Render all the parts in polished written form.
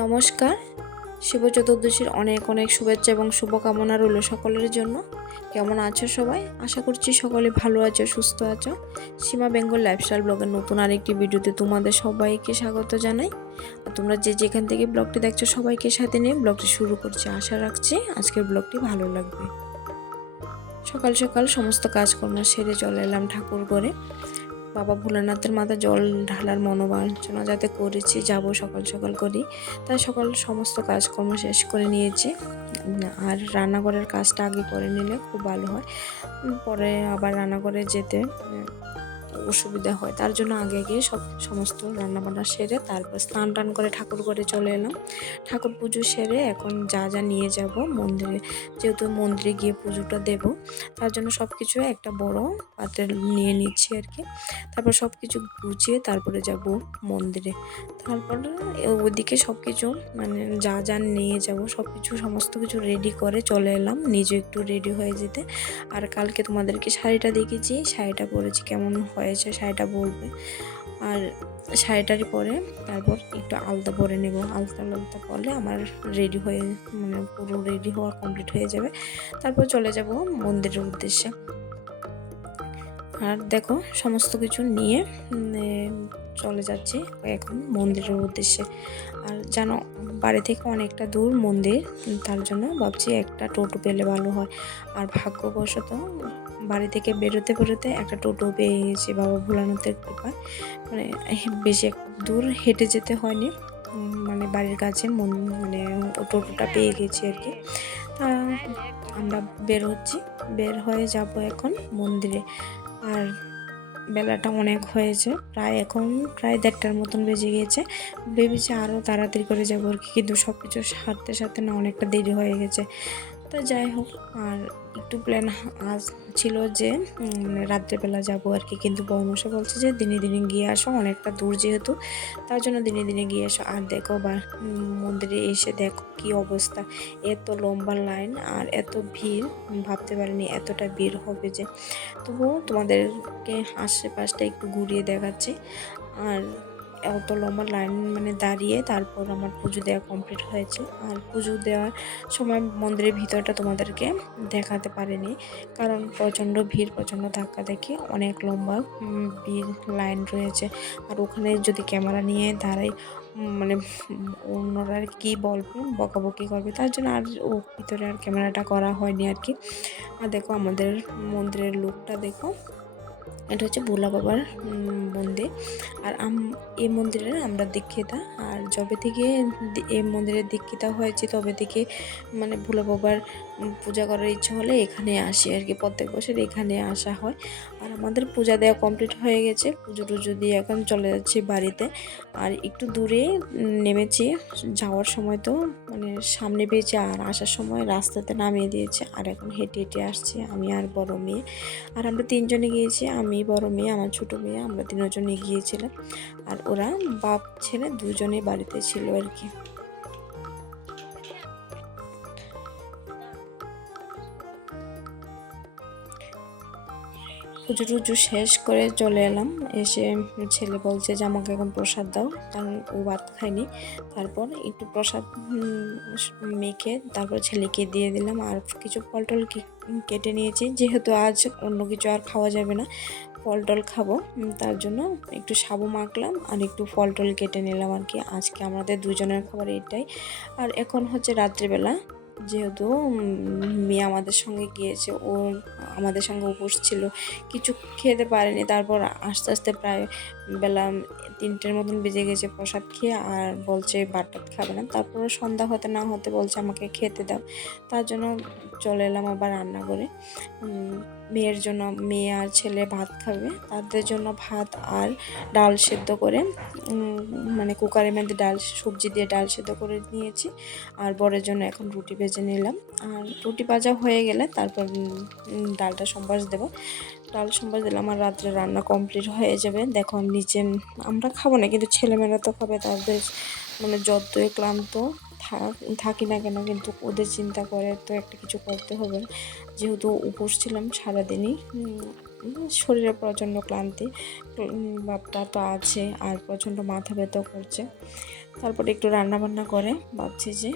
নমস্কার। শুভ চতুর্দশীর অনেক অনেক শুভেচ্ছা এবং শুভকামনা রইল সকলের জন্য। কেমন আছো সবাই? আশা করছি সকলে ভালো আছো, সুস্থ আছো। সীমা বেঙ্গল লাইফস্টাইল ব্লগের নতুন আরেকটি ভিডিওতে তোমাদের সবাইকে স্বাগত জানাই। আর তোমরা যে যেখান থেকে ব্লগটি দেখছো সবাইকে সাথে নিয়ে ব্লগটি শুরু করছি। আশা রাখছি আজকের ব্লগটি ভালো লাগবে। সকাল সকাল সমস্ত কাজকর্ম সেরে চলে এলাম ঠাকুর ঘরে। বাবা ভোলানাথের মাথায় জল ঢালার মনোবাঞ্ছনা যাতে করেছি, যাব সকাল সকাল করি, তাই সকাল সমস্ত কাজকর্ম শেষ করে নিয়েছি। আর রান্নাঘরের কাজটা আগে করে নিলে খুব ভালো হয়, পরে আবার রান্নাঘরে যেতে অসুবিধা হয়। তার জন্য আগে আগে সমস্ত রান্নাবান্না সেরে তারপর স্নান টান করে ঠাকুর ঘরে চলে এলাম। ঠাকুর পুজো সেরে এখন যা যা নিয়ে যাব মন্দিরে, যেহেতু মন্দিরে গিয়ে পুজোটা দেব, তার জন্য সব কিছু একটা বড় পাত্রে নিয়ে নিচ্ছি আর কি। তারপর সব কিছু গুছিয়ে তারপরে যাব মন্দিরে। তারপর ওইদিকে সব কিছু মানে যা যা নিয়ে যাব সব কিছু সমস্ত কিছু রেডি করে চলে এলাম, নিজে একটু রেডি হয়ে যেতে। আর কালকে তোমাদেরকে শাড়িটা দেখেছি, শাড়িটা পরেছি, কেমন হয়েছে শাড়িটা বলবে। আর শাড়িটারই পরে তারপর একটু আলতা পরে নেব, আলতা পরলে আমার রেডি হয়ে মানে পুরো রেডি হওয়া কমপ্লিট হয়ে যাবে। তারপর চলে যাব মন্দিরের উদ্দেশ্যে। আর দেখো সমস্ত কিছু নিয়ে চলে যাচ্ছি এখন মন্দিরের উদ্দেশ্যে। আর জানো বাড়ি থেকে অনেকটা দূর মন্দির, তার জন্য ভাবছি একটা টোটো পেলে ভালো হয়। আর ভাগ্যবশত বাড়ি থেকে বেরোতে বেরোতে একটা টোটো পেয়ে গেছি বাবা ভোলানাথের কৃপায়। মানে বেশি দূর হেঁটে যেতে হয়নি, মানে বাড়ির কাছে মানে টোটোটা পেয়ে গেছি আর কি। তা আমরা বের হয়ে যাব এখন মন্দিরে। আর বেলাটা অনেক হয়েছে, প্রায় 1:30টার মতন বেজে গিয়েছে। ভেবেছি আরও তাড়াতাড়ি করে যাবো আর কি, কিন্তু সব কিছু সারতে সারতে না অনেকটা দেরি হয়ে গেছে। তো যাই হোক, আর একটু প্ল্যান আজ ছিল যে রাত্রেবেলা যাবো আর কি, কিন্তু বর্মশা বলছে যে দিনে দিনে গিয়ে আসো, অনেকটা দূর যেহেতু, তার জন্য দিনে দিনে গিয়ে আসো। আর দেখো মন্দিরে এসে দেখো কি অবস্থা, এত লম্বা লাইন আর এত ভিড়, ভাবতে পারিনি এতটা ভিড় হবে যে। তবুও তোমাদেরকে আশেপাশটা একটু ঘুরিয়ে দেখাচ্ছি। আর এত লম্বা লাইন মানে দাঁড়িয়ে তারপর আমার পুজো দেওয়া কমপ্লিট হয়েছে। আর পুজো দেওয়ার সময় মন্দিরের ভিতরটা তোমাদেরকে দেখাতে পারিনি, কারণ প্রচণ্ড ভিড়, প্রচণ্ড ধাক্কাধাক্কি, অনেক লম্বা ভিড় লাইন রয়েছে। আর ওখানে যদি ক্যামেরা নিয়ে দাঁড়াই মানে অন্যরা আর কি বলবে, বকাবকি করবে, তার জন্য আর ভিতরে আর ক্যামেরাটা করা হয়নি আর কি। আর দেখো আমাদের মন্দিরের লুকটা দেখো, এটা হচ্ছে ভোলা বাবার মন্দির। আর এই মন্দিরের আমরা দীক্ষিতা। আর যবে থেকে এই মন্দিরের দীক্ষিতা হয়েছে তবে থেকে মানে ভোলা বাবার পূজা করার ইচ্ছা হলে এখানে আসি আর কি, প্রত্যেক বছর এখানে আসা হয়। আর আমাদের পূজা দেওয়া কমপ্লিট হয়ে গেছে, পুজো টুজো দিয়ে এখন চলে যাচ্ছি বাড়িতে। আর একটু দূরে নেমেছি, যাওয়ার সময় তো মানে সামনে পেয়েছি আর আসার সময় রাস্তাতে নামিয়ে দিয়েছে। আর এখন হেঁটে হেঁটে আসছি আমি আর বড় মেয়ে। আর আমরা 3জনে গিয়েছি, আমি, বড় মেয়ে, আমার ছোট মেয়ে, আমরা 3জনে গিয়েছিলাম। আর ওরা বাপ ছেলে 2জনেই বাড়িতে ছিল আর কি। পুজো টুজো শেষ করে চলে এলাম। এসে ছেলে বলছে যে আমাকে এখন প্রসাদ দাও, কারণ ও ভাত খায়নি। তারপর একটু প্রসাদ মেখে তারপর ছেলেকে দিয়ে দিলাম। আর কিছু ফল টল কেটে নিয়েছি, যেহেতু আজ অন্য কিছু আর খাওয়া যাবে না, ফল টল খাবো, তার জন্য একটু সাবু মাখলাম আর একটু ফল টল কেটে নিলাম আর কি। আজকে আমাদের 2জনের খাবার এটাই। আর এখন হচ্ছে রাত্রিবেলা, যেহেতু মেয়ে আমাদের সঙ্গে গিয়েছে, ওর আমাদের সঙ্গে উপোস ছিল, কিছু খেতে পারেনি। তারপর আস্তে আস্তে প্রায় বেলা 3টের মতন বেজে গেছে প্রসাদ খেয়ে, আর বলছে ভাত টাত খাবে না। তারপর সন্ধ্যা হতে না হতে বলছে আমাকে খেতে দাও, তার জন্য চলে এলাম আবার রান্না করে। মেয়ের জন্য, মেয়ে আর ছেলে ভাত খাবে, তাদের জন্য ভাত আর ডাল সেদ্ধ করে মানে কুকারের মধ্যে সবজি দিয়ে ডাল সেদ্ধ করে নিয়েছি। আর বরের জন্য এখন রুটি ভেজে নিলাম। আর রুটি ভাজা হয়ে গেলে তারপর ডালটা সম্বাস দেবো। ডাল সম্বাস দিলে আমার রাত্রে রান্না কমপ্লিট হয়ে যাবে। দেখো নিচে আমরা খাবো না, কিন্তু ছেলেমেয়েরা তো খাবে, তাদের মানে যতই ক্লান্ত থাকি না কেন, কিন্তু ওদের চিন্তা করে তো একটা কিছু করতে হবে। যেহেতু উপোস ছিলাম সারাদিনই, শরীরে প্রচণ্ড ক্লান্তি ভাবটা তো আছে, আর প্রচণ্ড মাথা ব্যথাও করছে। তারপরে একটু রান্নাবান্না করে ভাবছি যে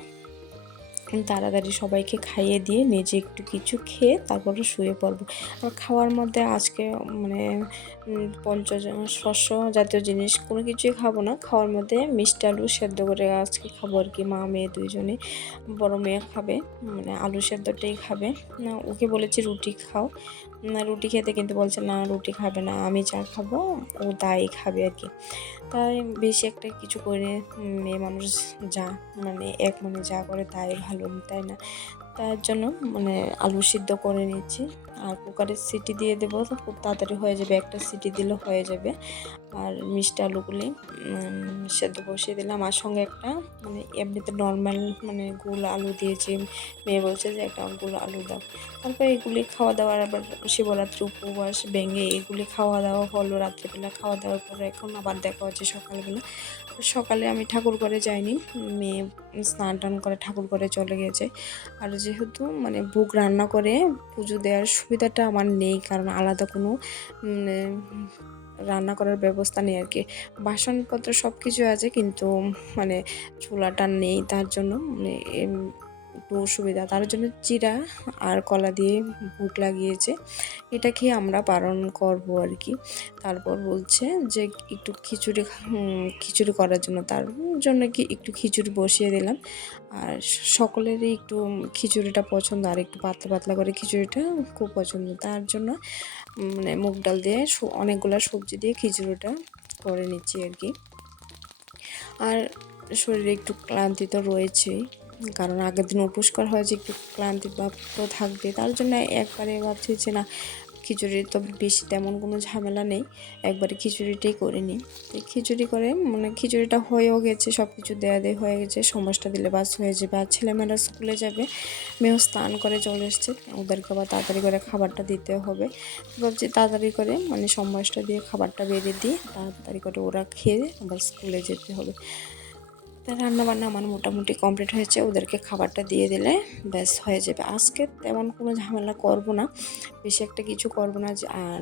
তাড়াতাড়ি সবাইকে খাইয়ে দিয়ে নিজে একটু কিছু খেয়ে তারপরে শুয়ে পড়বো। আর খাওয়ার মধ্যে আজকে মানে শস্য জাতীয় জিনিস কোনো কিছুই খাবো না। খাওয়ার মধ্যে মিষ্টি আলু সেদ্ধ করে আজকে খাবো আর কি, মা মেয়ে দুইজনে। বড় মেয়ে খাবে মানে আলু সেদ্ধটাই খাবে না, ওকে বলেছি রুটি খাও না, রুটি খেতে কিন্তু বলছে না রুটি খাবে না, আমি যা খাবো ও তাই খাবে আর কি। তাই বেশি একটা কিছু করে মেয়ে মানুষ যা মানে এক মনে যা করে তাই ভালো, তাই না? তার জন্য মানে আলু সিদ্ধ করে নিচ্ছি, আর কুকারের সিটি দিয়ে দেবো তো খুব তাড়াতাড়ি হয়ে যাবে, একটা সিটি দিলে হয়ে যাবে। আর মিষ্টি আলুগুলি সেদ্ধ বসিয়ে দিলাম, আর সঙ্গে একটা মানে এমনিতে নর্মাল মানে গোল আলু দিয়েছি, মেয়ে বলছে যে একটা গোল আলু দাও। তারপর এগুলি খাওয়া দাওয়ার, আবার শিবরাত্রি উপবাস ভেঙে এগুলি খাওয়া দাওয়া হলো। রাত্রেবেলা খাওয়া দাওয়ার পরে এখন আবার দেখা হচ্ছে সকালবেলা। সকালে আমি ঠাকুর ঘরে যাইনি, মেয়ে স্নান টান করে ঠাকুর ঘরে চলে গেছে। আর যেহেতু মানে ভোগ রান্না করে পুজো দেওয়ার সুবিধাটা আমার নেই, কারণ আলাদা কোনো রান্না করার ব্যবস্থা নেই আর কি। বাসনপত্র সব কিছু আছে কিন্তু মানে চুলাটা নেই, তার জন্য মানে একটু অসুবিধা। তার জন্য চিড়া আর কলা দিয়ে ভোগ লাগিয়েছে, এটা খেয়ে আমরা পালন করব আর কি। তারপর বলছে যে একটু খিচুড়ি করার জন্য, তার জন্য কি একটু খিচুড়ি বসিয়ে দিলাম। আর সকলেরই একটু খিচুড়িটা পছন্দ, আর একটু পাতলা পাতলা করে খিচুড়িটা খুব পছন্দ, তার জন্য মানে মুগ ডাল দিয়ে অনেকগুলো সবজি দিয়ে খিচুড়িটা করে নিচ্ছি আর কি। আর শরীরে একটু ক্লান্তি তো রয়েছেই, কারণ আগের দিন উপোস করা হয়েছে, একটু ক্লান্তি ভাব তো থাকবে। তার জন্য একবারে ভাবছি যে না, খিচুড়ির তো বেশি তেমন কোনো ঝামেলা নেই, একবারে খিচুড়িটাই করে নিই। তো খিচুড়ি করে মানে খিচুড়িটা হয়েও গেছে, সব কিছু দেওয়া হয়ে গেছে, সমাজটা দিলে বাস হয়ে যাবে। আর ছেলেমেয়েরা স্কুলে যাবে, মেয়েও স্নান করে চলে এসছে, ওদেরকে আবার তাড়াতাড়ি করে খাবারটা দিতে হবে। ভাবছি তাড়াতাড়ি করে মানে সমাজটা দিয়ে খাবারটা বেড়ে দিয়ে তাড়াতাড়ি করে ওরা খেয়ে আবার স্কুলে যেতে হবে। তাই রান্নাবান্না আমার মোটামুটি কমপ্লিট হয়েছে, ওদেরকে খাবারটা দিয়ে দিলে ব্যাস হয়ে যাবে। আজকে তেমন কোনো ঝামেলা করব না, বেশি একটা কিছু করব না। আর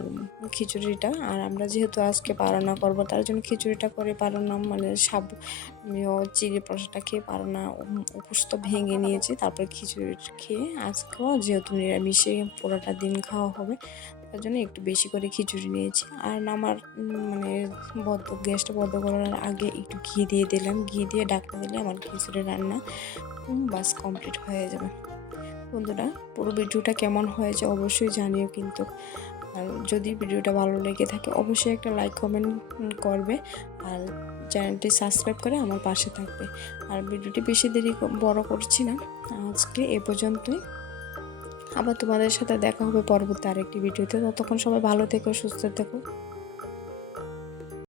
খিচুড়িটা, আর আমরা যেহেতু আজকে পারনা করব, তার জন্য খিচুড়িটা করে পারনা মানে আমিও চিড়ে প্রসাদটা খেয়ে পারনা উপোস তো ভেঙে নিয়েছি। তারপর খিচুড়ি খেয়ে আজকেও যেহেতু নিরামিষে পুরোটা দিন খাওয়া হবে, তার জন্য একটু বেশি করে খিচুড়ি নিয়েছি। আর আমার মানে গ্যাসটা বন্ধ করার আগে একটু ঘি দিয়ে দিলাম, ঘি দিয়ে ঢাকনা দিলে আমার খিচুড়ি রান্না বাস কমপ্লিট হয়ে যাবে। বন্ধুরা, পুরো ভিডিওটা কেমন হয়েছে অবশ্যই জানিও কিন্তু। আর যদি ভিডিওটা ভালো লেগে থাকে অবশ্যই একটা লাইক কমেন্ট করবে, আর চ্যানেলটি সাবস্ক্রাইব করে আমার পাশে থাকবে। আর ভিডিওটি বেশি দেরি বড় করছি না, আজকে এ পর্যন্তই। আবার তোমাদের সাথে দেখা হবে পরবর্তী আরেকটি ভিডিওতে। ততক্ষণ সবাই ভালো থেকো, সুস্থ থেকো।